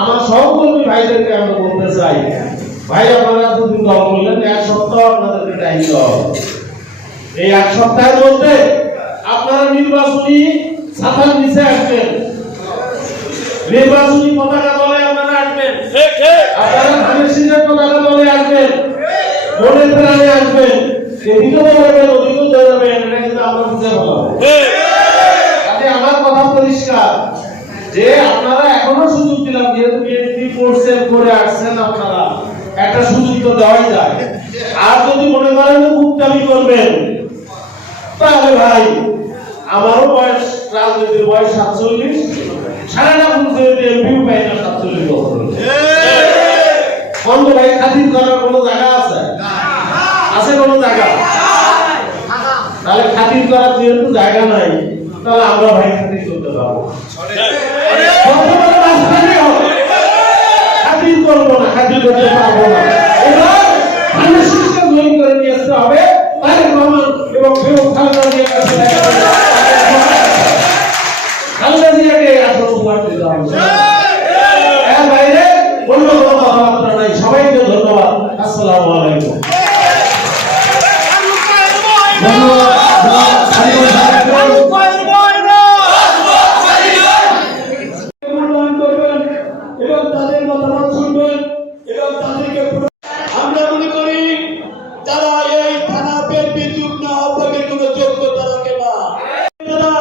আমার সহকর্মী ভাইদেরকে আমরা বলতে চাই ভাই আপনারা দুদিন দল করলেন এক সপ্তাহ আপনাদেরকে টাইম দেওয়া হবে। এই এক সপ্তাহের মধ্যে আপনারা নির্বাচনী ছাতার নিচে আসবেন। নির্বাচনী পতাকা দলে আপনারা আসবেন। আপনারা ধানের শীষের পতাকা দলে আসবেন। মনে প্রাণে আসবেন। এদিকে বলবেন ওদিকে যাবেন এটা কিন্তু আমরা বুঝে ফেলাবো আমার কথা পরিষ্কার। যে আপনারা এখনও সুযোগ দিলাম, যেহেতু বিএনপি করছেন করে আসছেন আপনারা, একটা সুযোগ তো দেওয়াই যায়। আর যদি মনে করেন যে মুক্তামি করবেন, তাহলে ভাই, আমারও বয়স, রাজনীতির বয়স সাতচল্লিশ সারাটা বুঝতে এমপিও পাই না সাতচল্লিশ বছর। বন্ধ ভাই, খাতির করার কোনো জায়গা আছে? আছে কোনো জায়গা? তাহলে খাতির করার যেহেতু জায়গা নাই, তাহলে আমরা ভাই খাতির করতে পারব। করব না খাতির করতে পারব না এবার শীষকে জয়ী করে নিয়ে আসতে হবে তারেক রহমান এবং বেগম খালেদা জিয়ার কাছে খালেদা জিয়াকে আসল উপহার দিতে হবে এর বাইরে অন্য কোনো কথাবার্তা নাই সবাইকে ধন্যবাদ আসসালামু আলাইকুম মূল্যায়ন এবং তাদের মতামত শুনবেন এবং তাদেরকে আমরা মনে করি তারা এই থানা বিএনপি যুগ্ম আহ্বায়কের কোনো যোগ্যতা রাখে না। তারা